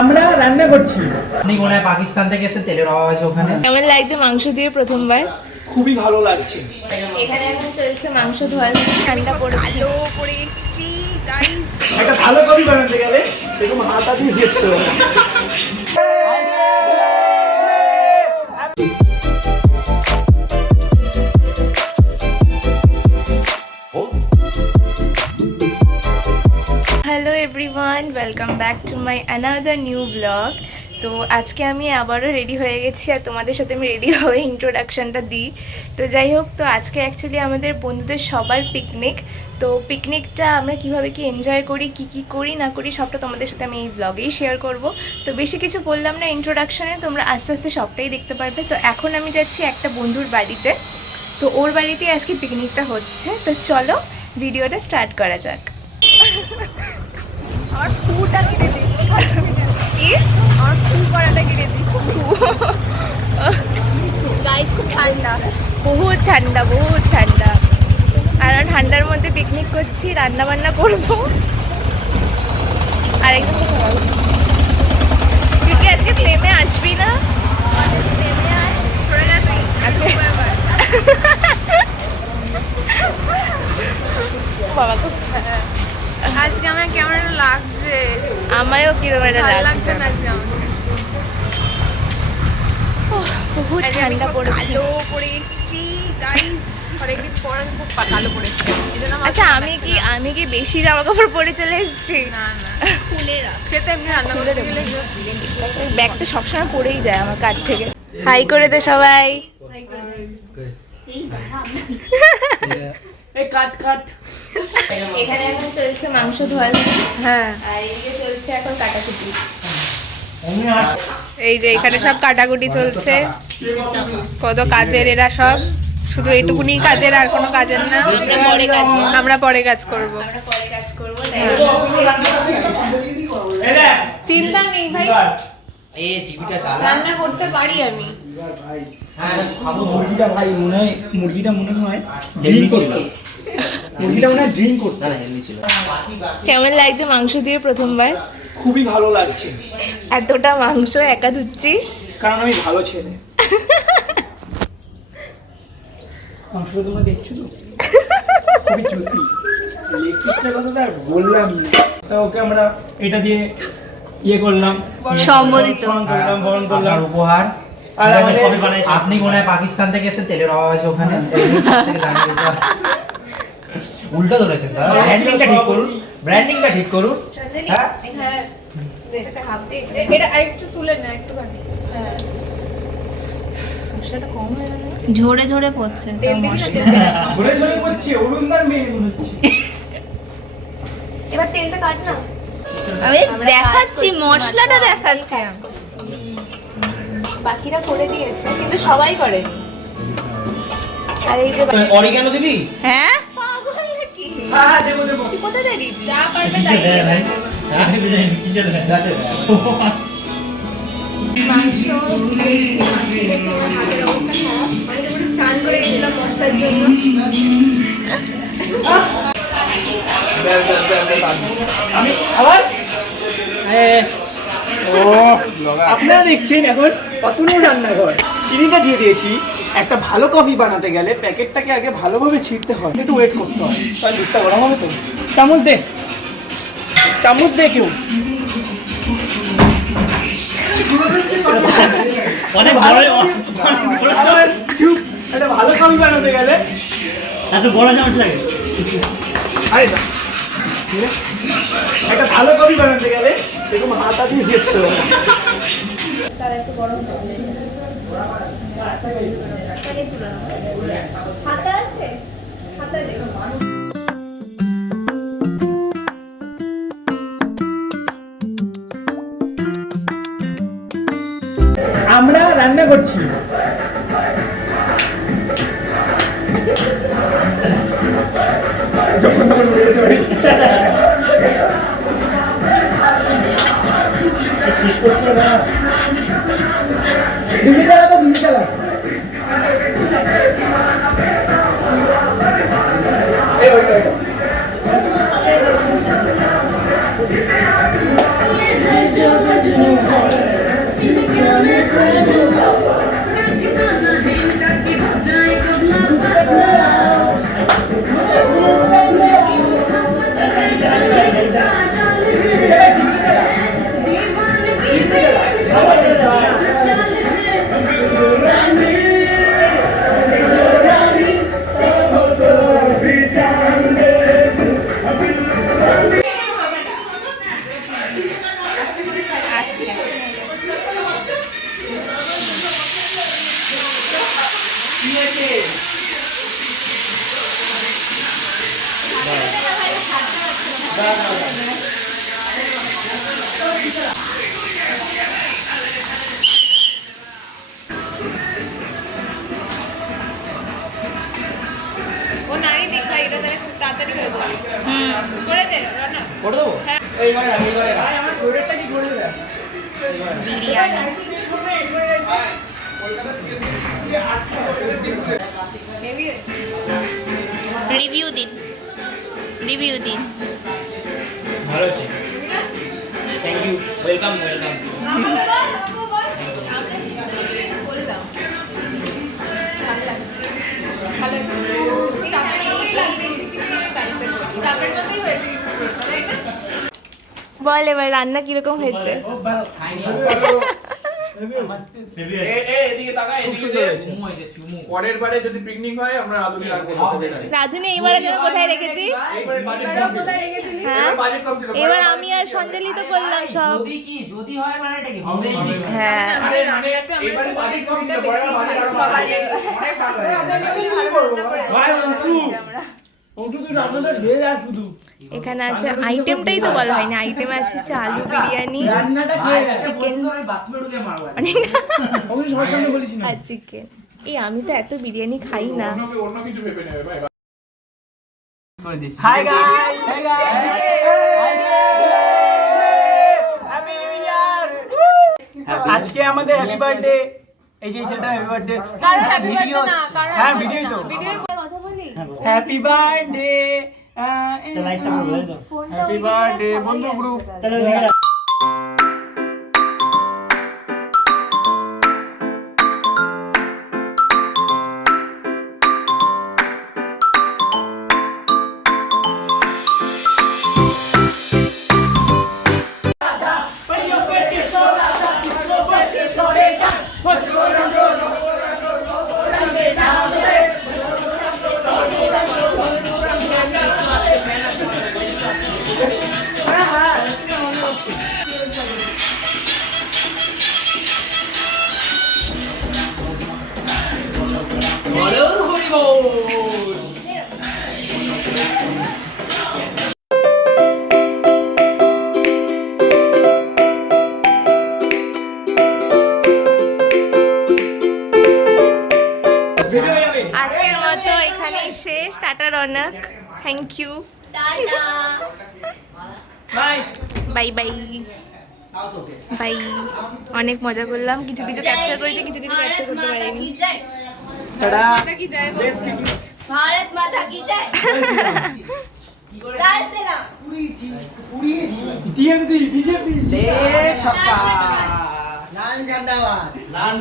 আমরা রান্না করছি। আপনি মনে হয় পাকিস্তান থেকে এসে তেলের অভাব আছে ওখানে। কেমন লাগছে মাংস দিয়ে প্রথমবার? খুবই ভালো লাগছে। এখানে এখন চলছে মাংস ধোয়া, ঠান্ডা পড়েছে। পরে এসছি গাইস। একটা ভালো কফি বানাতে গেলে এরকম হাতা দিয়ে দিতে হবে। Hello everyone, welcome back to my another new blog. তো আজকে আমি আবারও রেডি হয়ে গেছি আর তোমাদের সাথে আমি রেডি হয়ে ইন্ট্রোডাকশানটা দিই। তো যাই হোক, তো আজকে অ্যাকচুয়ালি আমাদের বন্ধুদের সবার পিকনিক। তো পিকনিকটা আমরা কিভাবে কি এনজয় করি, কি করি না করি, সবটা তোমাদের সাথে আমি এই ব্লগেই শেয়ার করব। তো বেশি কিছু বললাম না ইন্ট্রোডাকশানে, তোমরা আস্তে আস্তে সবটাই দেখতে পারবে। তো এখন আমি যাচ্ছি একটা বন্ধুর বাড়িতে, তো ওর বাড়িতেই আজকে পিকনিকটা হচ্ছে। তো চলো ভিডিওটা স্টার্ট করা যাক। और फूटा गिरे दी কি और फू कराटा गिरे दी गाइस खूब ঠান্ডা বহুত ঠান্ডা, বহুত ঠান্ডা। আর ঠান্ডার মধ্যে পিকনিক করছি, রান্না বান্না করবো। আর একদম তুই কি আজকে প্লেমে আসবি না? আজকে বাবা খুব আজকে আমার কেমন একটা লাগছে, আমারও কিরকম একটা ভালো লাগছে লাগছে। না আজকে আমাকে। বহুত ঠান্ডা পড়েছে। কালো পরে এসছি গাইস, অনেকদিন পর আমি খুব কালো পড়েছি, এজন্য আমার আচ্ছা, ভালো আমি লাগছে কি না। আমি কি বেশি জামা কাপড় পরে চলে এসেছি? না না খুলে রাখ, সে তো এমনি রান্না করতে গেলে ব্যাগটা সবসময় পড়েই যায় আমার কাছ থেকে। হাই করে দে সবাই। এই কাট কাট। এখানে এখন চলছে মাংস ধোয়া, হ্যাঁ। আর এদিকে চলছে এখন কাটাকুটি। এই যে এখানে সব কাটাকুটি চলছে, কত কাজের এরা সব, শুধু এটুকুনি কাজের, আর কোনো কাজের না। আমরা পরে কাজ করব। আমরা পরে কাজ করবো। চিন্তা নেই ভাই, এই টিভিটা চালা। রান্না করতে পারি আমি। হ্যাঁ, খাবো। মুরগিটা মনে হয় ড্রিঙ্ক করতো। মুরগিটা মনে হয় ড্রিঙ্ক করতো। না হেলদি ছিল। কেমন লাগছে মাংস দিয়ে প্রথমবার? খুবই ভালো লাগছে, এতটা মাংস একা ধুচ্ছিস? কারণ আমি ভালো ছেলে। মাংসটা তোমরা দেখছো তো, খুবই জুসি। লেগ পিসটার কথা তো আর বললামই না। তা ওকে আমরা এটা দিয়ে ইয়ে করলাম, সম্বোধিত করলাম, বরণ করলাম। আপনার উপহার। আর আমাদের- আপনি মনে হয় পাকিস্তান থেকে এসে তেলের অভাব আছে ওখানে। উল্টো ধরেছেন দাদা। ব্র্যান্ডিংটা ঠিক করুন, ব্র্যান্ডিংটা ঠিক করুন। হ্যাঁ, এটা আরেকটু তুলে না, একটুখানি ঝরে ঝরে পড়ছে। তেল দিবি না, ঝরে ঝরে করছে, অরুণদার মেয়ে মনে হচ্ছে। এবার তেলটা কাট না। আমি দেখাচ্ছি, মশলাটা দেখাচ্ছি। বাকিরা করে দিয়েছে কিন্তু সবাই করেনি। আর এই যে অরিগানো দিবি? হ্যাঁ, পাগল নাকি? হ্যাঁ দেবো দেবো। তুই কোথায় দাঁড়িয়েছিস? যা পারবে দাঁড়িয়ে ভাই। মাংস হাতের অবস্থা খারাপ, মানে পুরো চান করে গেছিলাম মশলার জন্য। আমি আবার আপনারা দেখছেন এখন অতনু রান্নাঘর। চিনিটা দিয়ে দিয়েছি। একটা ভালো কফি বানাতে গেলে প্যাকেটটাকে আগে ভালোভাবে ছিঁড়তে হয়, একটু ওয়েট করতে হয়। তাহলে দুধটা গরম হবে তো। চামচ দে, চামচ দে কেউ। অনেক বড় আবার চুপ। একটা ভালো কফি বানাতে গেলে এত বড় চামচ লাগে। আরে না, একটা ভালো কফি বানাতে গেলে এরকম হাতা দিয়ে দিতে হবে। হাতা আছে? হাতা দে। আমরা রান্না করছি। দিদি চালা তো, দিদি চালা। এই ও নারী দেখা এটা তাহলে খুব তাড়াতাড়ি হয়ে যাবে করে দে রান্না করে দেবো হ্যাঁ এইবারে ভাই আমার শরীরটা কি করে দেয় বিরিয়ানি রিভিউ দিন ভালো আছে থ্যাংক ইউ ওয়েলকাম ওয়েলকাম বল এবার রান্না কিরকম হয়েছে পরের বারে যদি পিকনিক হয় আমরা রাধুনি রাখবো না। রাধুনি এবারে যেন কোথায় রেখেছিস এইবারে budget কম ছিল। হ্যাঁ এবার budget কম ছিল। এবার আমি আর সঞ্জলি তো করলাম সব যদি হয় মানে এটা কি হবে হ্যাঁ আরে মানে এবারে budget কম ছিল, পরের বারে budget আরো বাড়বে। ভাই অংশু আমরা অংশু তুই রান্নাটা খেয়ে যা শুধু এখানে আছে আইটেমটাই তো বলা হয়নি আইটেম আছে আলু বিরিয়ানি রান্নাটা খেয়ে যা চিকেন বাথরুমে ঢুকে মারবো অংশু সবার সামনে বলিস না আর চিকেন এই আমি তো এত বিরিয়ানি খাই না অন্য কিছু ভেবে নেবে ভাই। Hi guys hi guys happy new year আজকে আমাদের হ্যাপি বার্থডে এই যে ছেলেটা হ্যাপি বার্থডে কারণ হ্যাপি বার্থডে না কারণ হ্যাঁ ভিডিওই তো ভিডিও কথা বলি হ্যাপি বার্থডে হ্যাপি বার্থডে বন্ধু গ্রুপ। আজকের মতো এখানেই শেষ tata Ronak thank you bye bye bye bye অনেক মজা করলাম কিছু কিছু ক্যাপচার করেছি কিছু কিছু ক্যাপচার করতে পারিনি টাটা কি যায় গো? বেস্ট পিকনিক भारत माता की जय जय श्री राम টিএমসি বিজেপি ছক্কা লাল ঝান্ডাবাদ লাল